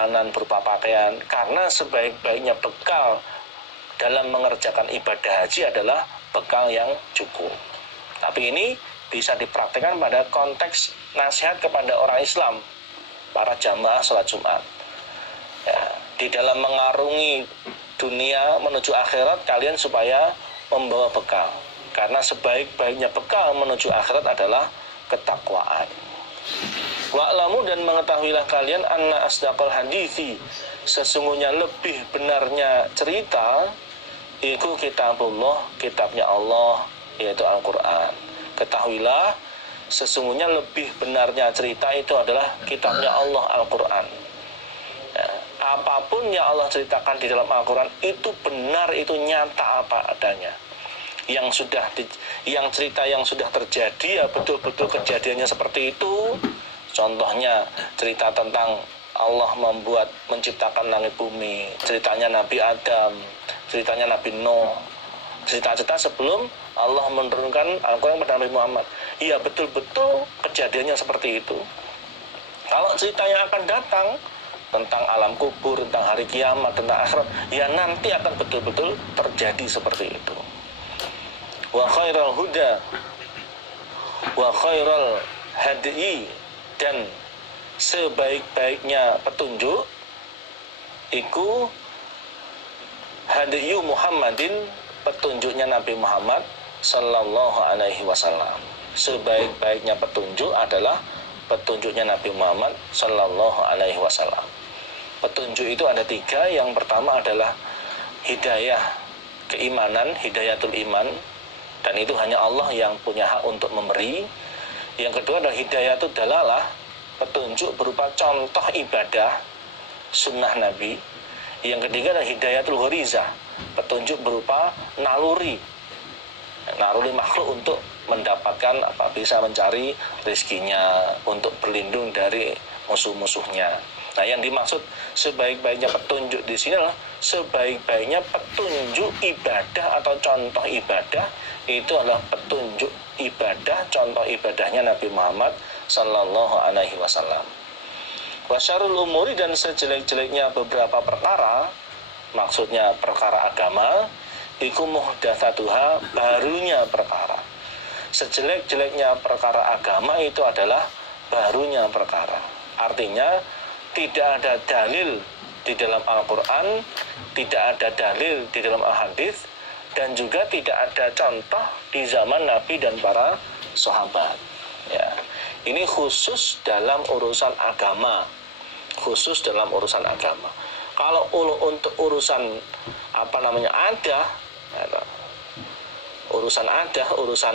makanan, berupa pakaian, karena sebaik-baiknya bekal dalam mengerjakan ibadah haji adalah bekal yang cukup. Tapi ini bisa dipraktikkan pada konteks nasihat kepada orang Islam, para jamaah sholat Jumat. Ya, di dalam mengarungi dunia menuju akhirat, kalian supaya membawa bekal, karena sebaik-baiknya bekal menuju akhirat adalah ketakwaan. Wa'lamu, dan mengetahuilah kalian, anna asdaqal hadithi, sesungguhnya lebih benarnya cerita, iku kitabullah, kitabnya Allah, yaitu Al-Quran. Ketahuilah, sesungguhnya lebih benarnya cerita itu adalah kitabnya Allah, Al-Quran. Ya, apapun yang Allah ceritakan di dalam Al-Quran itu benar, itu nyata apa adanya. Yang cerita yang sudah terjadi ya betul-betul kejadiannya seperti itu. Contohnya cerita tentang Allah menciptakan langit bumi, ceritanya Nabi Adam, ceritanya Nabi Nuh, cerita-cerita sebelum Allah menurunkan Al-Quran kepada Nabi Muhammad. Iya, betul-betul kejadiannya seperti itu. Kalau cerita yang akan datang tentang alam kubur, tentang hari kiamat, tentang akhirat, ya nanti akan betul-betul terjadi seperti itu. Wa khairal huda wa khairal hadi, dan sebaik-baiknya petunjuk iku hadiyu Muhammadin, petunjuknya Nabi Muhammad sallallahu alaihi wasallam. Sebaik-baiknya petunjuk adalah petunjuknya Nabi Muhammad sallallahu alaihi wasallam. Petunjuk itu ada 3. Yang pertama adalah hidayah keimanan, hidayatul iman, dan itu hanya Allah yang punya hak untuk memberi. Yang kedua adalah hidayatul dalalah, petunjuk berupa contoh ibadah sunnah Nabi. Yang ketiga adalah hidayatul gharizah, petunjuk berupa naluri makhluk untuk mendapatkan bisa mencari rezekinya, untuk berlindung dari musuh-musuhnya. Nah, yang dimaksud sebaik-baiknya petunjuk di sini adalah sebaik-baiknya petunjuk ibadah atau contoh ibadah itu adalah petunjuk ibadah, contoh ibadahnya Nabi Muhammad sallallahu alaihi wasallam. Wa syarrul umuri, dan sejelek-jeleknya beberapa perkara, maksudnya perkara agama, iku muhdatsatuha, barunya perkara. Sejelek-jeleknya perkara agama itu adalah barunya perkara. Artinya tidak ada dalil di dalam Al-Quran, tidak ada dalil di dalam Al-Hadis, dan juga tidak ada contoh di zaman Nabi dan para sahabat. Ya, ini khusus dalam urusan agama, khusus dalam urusan agama. Kalau untuk urusan urusan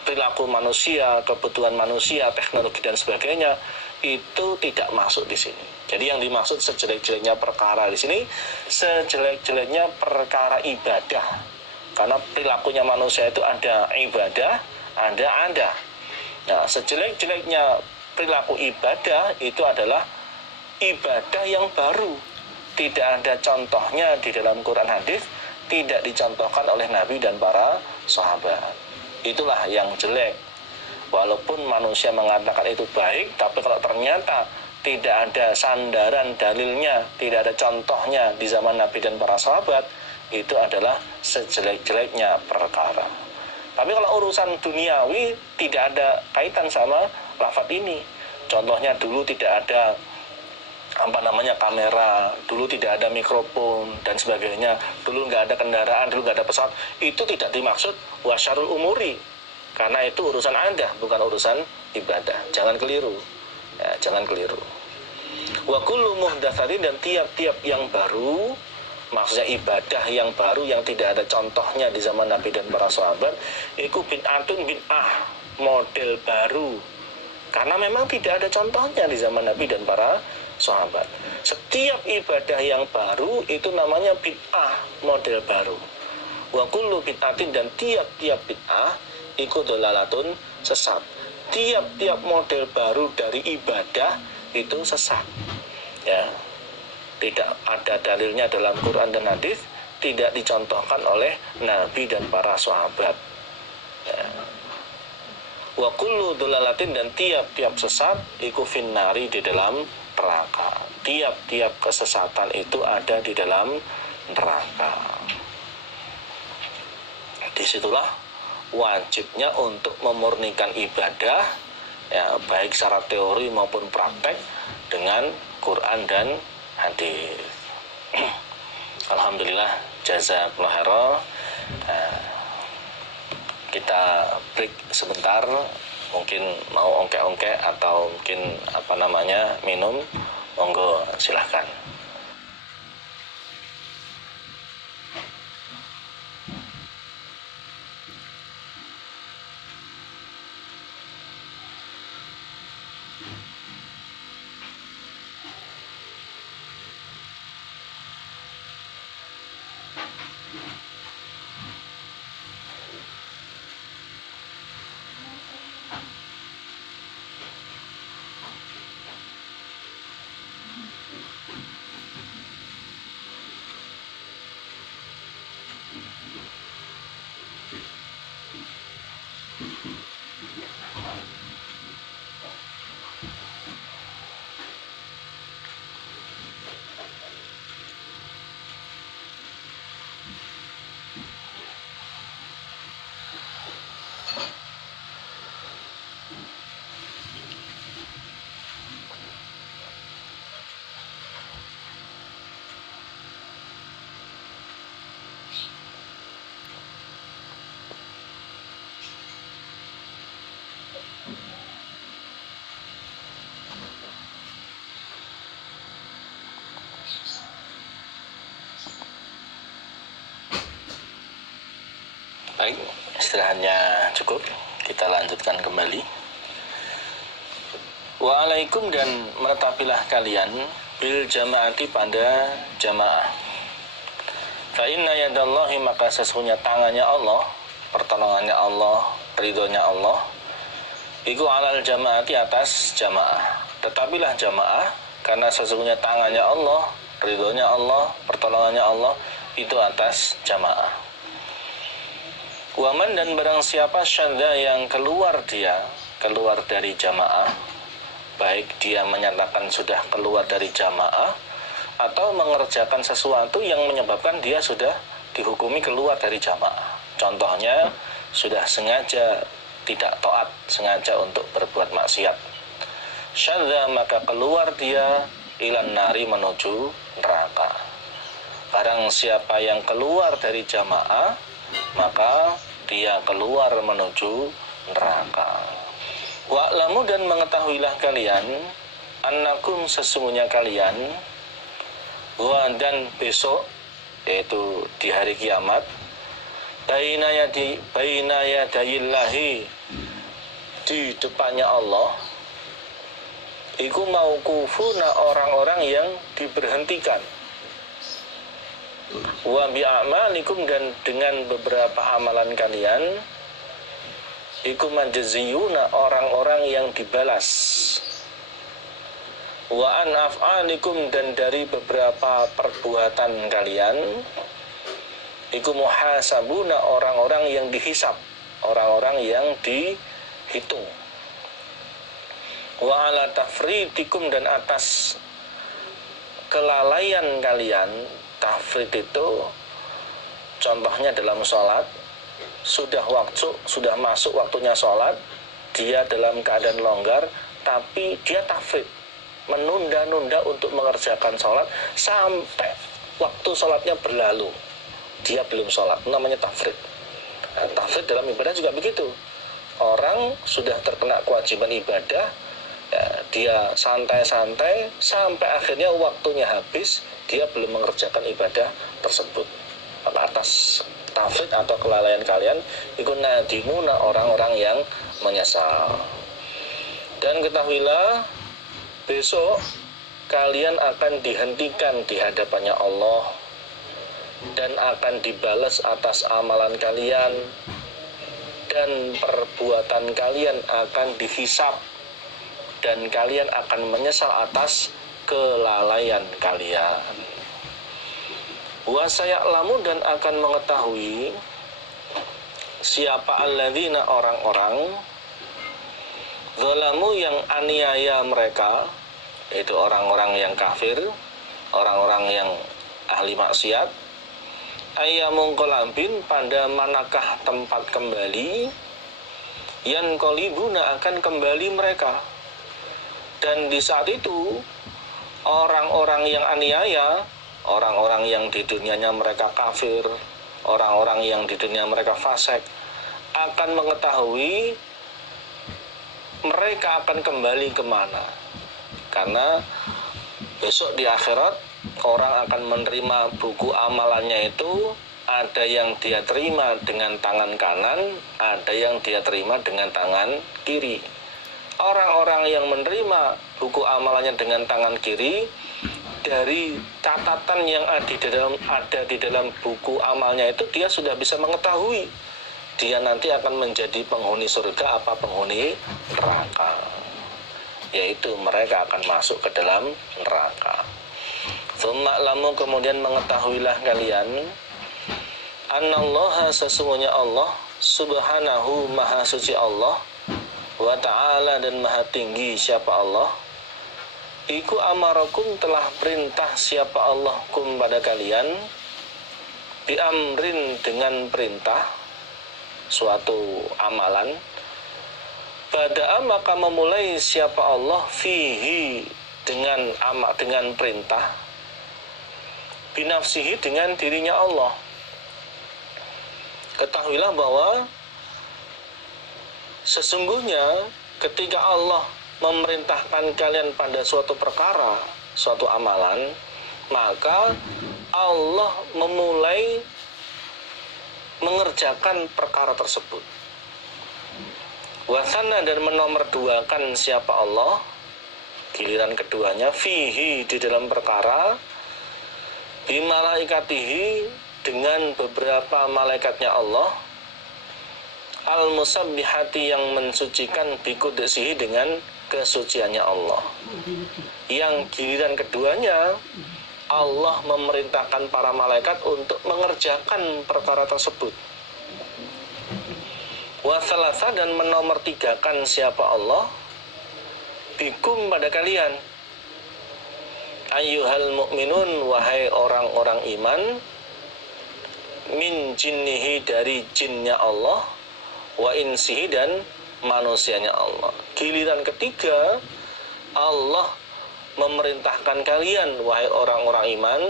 perilaku manusia, kebutuhan manusia, teknologi dan sebagainya, itu tidak masuk di sini. Jadi yang dimaksud sejelek-jeleknya perkara di sini, sejelek-jeleknya perkara ibadah. Karena perilakunya manusia itu ada ibadah, ada. Nah, sejelek-jeleknya perilaku ibadah itu adalah ibadah yang baru. Tidak ada contohnya di dalam Quran hadis, tidak dicontohkan oleh Nabi dan para sahabat. Itulah yang jelek. Walaupun manusia mengatakan itu baik, tapi kalau ternyata tidak ada sandaran dalilnya, tidak ada contohnya di zaman Nabi dan para sahabat, itu adalah sejelek-jeleknya perkara. Tapi kalau urusan duniawi tidak ada kaitan sama lafaz ini. Contohnya dulu tidak ada kamera, dulu tidak ada mikrofon dan sebagainya, dulu nggak ada kendaraan, dulu nggak ada pesawat, itu tidak dimaksud wasyarul umuri, karena itu urusan Anda, bukan urusan ibadah. Jangan keliru, ya, jangan keliru. Wa kullu muhdatsatin, dan tiap-tiap yang baru, maksudnya ibadah yang baru yang tidak ada contohnya di zaman Nabi dan para sahabat, iku bid'atun, bid'ah, model baru, karena memang tidak ada contohnya di zaman Nabi dan para sahabat. Setiap ibadah yang baru itu namanya bid'ah, model baru. Wa kullu bid'atin, dan tiap-tiap bid'ah iku dolalatun, sesat. Tiap-tiap model baru dari ibadah itu sesat. Ya. Tidak ada dalilnya dalam Quran dan hadis, tidak dicontohkan oleh Nabi dan para sahabat. Ya. Wa kullu dhalalatin, dan tiap-tiap sesat iku finnari, di dalam neraka. Tiap-tiap kesesatan itu ada di dalam neraka. Disitulah wajibnya untuk memurnikan ibadah, ya, baik secara teori maupun praktek dengan Quran dan hadis. Alhamdulillah, jazakallahu khairan. Kita break sebentar, mungkin mau ongkek-ongkek atau mungkin minum, monggo silahkan. Baik, istirahatnya cukup, kita lanjutkan kembali. Waalaikum, dan menetapilah kalian bil jamaati, pada jamaah. Fa inna yadallahi, maka sesungguhnya tangannya Allah, pertolongannya Allah, ridhonya Allah, iku alal jamaati, atas jamaah. Tetapilah jamaah, karena sesungguhnya tangannya Allah, ridhonya Allah, pertolongannya Allah, itu atas jamaah. Waman, dan barang siapa syadda, yang keluar dari jamaah, baik dia menyatakan sudah keluar dari jamaah atau mengerjakan sesuatu yang menyebabkan dia sudah dihukumi keluar dari jamaah. Contohnya sudah sengaja tidak taat, sengaja untuk berbuat maksiat. Syadda, maka keluar dia ilan nari, menuju neraka. Barang siapa yang keluar dari jamaah, maka dia keluar menuju neraka. Wa'lamu, dan mengetahuilah kalian, annakum, sesungguhnya kalian, wa, dan besok, yaitu di hari kiamat, baina yadayillahi, di depannya Allah, iku mauqufuna, orang-orang yang diberhentikan, wa bi'amalikum, dan dengan beberapa amalan kalian, iku majziyuna, orang-orang yang dibalas, wa an af'alikum, dan dari beberapa perbuatan kalian, iku muhasabuna, orang-orang yang dihisab, orang-orang yang dihitung, wa ala tafridikum, dan atas kelalaian kalian. Tafrid itu contohnya dalam sholat, sudah masuk waktunya sholat, dia dalam keadaan longgar, tapi dia tafrid, menunda-nunda untuk mengerjakan sholat sampai waktu sholatnya berlalu, dia belum sholat, namanya tafrid. Nah, tafrid dalam ibadah juga begitu. Orang sudah terkena kewajiban ibadah, ya, dia santai-santai sampai akhirnya waktunya habis, dia belum mengerjakan ibadah tersebut. Maka atas tafrid atau kelalaian kalian, iku nadimuna, orang-orang yang menyesal. Dan ketahuilah, besok kalian akan dihentikan di hadapannya Allah, dan akan dibalas atas amalan kalian, dan perbuatan kalian akan dihisab, dan kalian akan menyesal atas kelalaian kalian. Wa saya'lamu, dan akan mengetahui siapa alladzina, orang-orang, Zalamu yang aniaya mereka, yaitu orang-orang yang kafir, orang-orang yang ahli maksiat, ayyamun qalbin, pada manakah tempat kembali, yan qalibuna, akan kembali mereka. Dan di saat itu orang-orang yang aniaya, orang-orang yang di dunianya mereka kafir, orang-orang yang di dunia mereka fasik, akan mengetahui mereka akan kembali kemana. Karena besok di akhirat orang akan menerima buku amalannya itu, ada yang dia terima dengan tangan kanan, ada yang dia terima dengan tangan kiri. Orang-orang yang menerima buku amalannya dengan tangan kiri, dari catatan yang ada di dalam buku amalnya itu, dia sudah bisa mengetahui dia nanti akan menjadi penghuni surga apa penghuni neraka, yaitu mereka akan masuk ke dalam neraka. Tsumma lamu, kemudian mengetahuilah kalian, annallaha, sesungguhnya Allah, subhanahu, maha suci Allah, wa ta'ala, dan maha tinggi siapa Allah, iku amarakum, telah perintah siapa Allah kum, pada kalian, biamrin, dengan perintah suatu amalan, bada'a, maka memulai siapa Allah, fihi, dengan perintah, binafsihi, dengan dirinya Allah. Ketahuilah bahwa sesungguhnya ketika Allah memerintahkan kalian pada suatu perkara, suatu amalan, maka Allah memulai mengerjakan perkara tersebut. Wasana, dan menomorduakan siapa Allah, giliran keduanya, fihi, di dalam perkara, bimalaikatihi, dengan beberapa malaikatnya Allah, al-musabbihati, yang mensucikan, bikudsihi, dengan kesuciannya Allah. Yang giliran keduanya, Allah memerintahkan para malaikat untuk mengerjakan perkara tersebut. Wasalasa, dan menomortigakan siapa Allah, bikum, pada kalian, ayyuhal mu'minun, wahai orang-orang iman, min jinnihi, dari jinnya Allah, wa insihi, dan manusianya Allah. Giliran ketiga, Allah memerintahkan kalian, wahai orang-orang iman,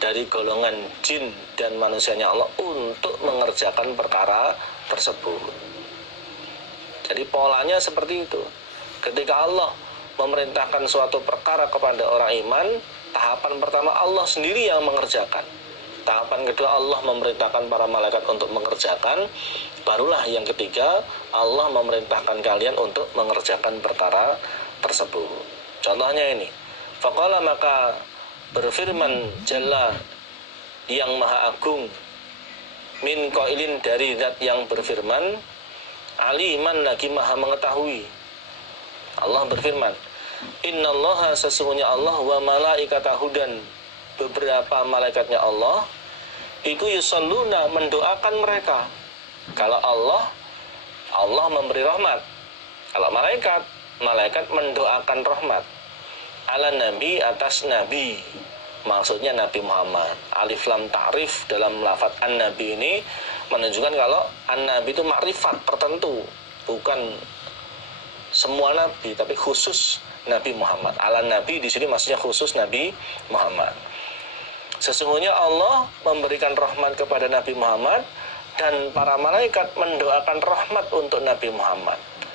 dari golongan jin dan manusianya Allah, untuk mengerjakan perkara tersebut. Jadi polanya seperti itu. Ketika Allah memerintahkan suatu perkara kepada orang iman, tahapan pertama Allah sendiri yang mengerjakan. Tahapan kedua Allah memerintahkan para malaikat untuk mengerjakan. Barulah yang ketiga, Allah memerintahkan kalian untuk mengerjakan perkara tersebut. Contohnya ini, faqala, maka berfirman Jalla, yang maha agung, min qailin, dari zat yang berfirman, aliman, lagi maha mengetahui. Allah berfirman, innallaha, sesungguhnya Allah, wa malaikatahu, dan beberapa malaikatnya Allah, iku yusalluna, mendoakan mereka. Kalau Allah memberi rahmat. Kalau malaikat mendoakan rahmat. Ala nabi, atas nabi, maksudnya Nabi Muhammad. Alif lam ta'rif dalam lafaz an-nabi ini menunjukkan kalau an-nabi itu makrifat tertentu, bukan semua nabi, tapi khusus Nabi Muhammad. Ala nabi di sini maksudnya khusus Nabi Muhammad. Sesungguhnya Allah memberikan rahmat kepada Nabi Muhammad, dan para malaikat mendoakan rahmat untuk Nabi Muhammad.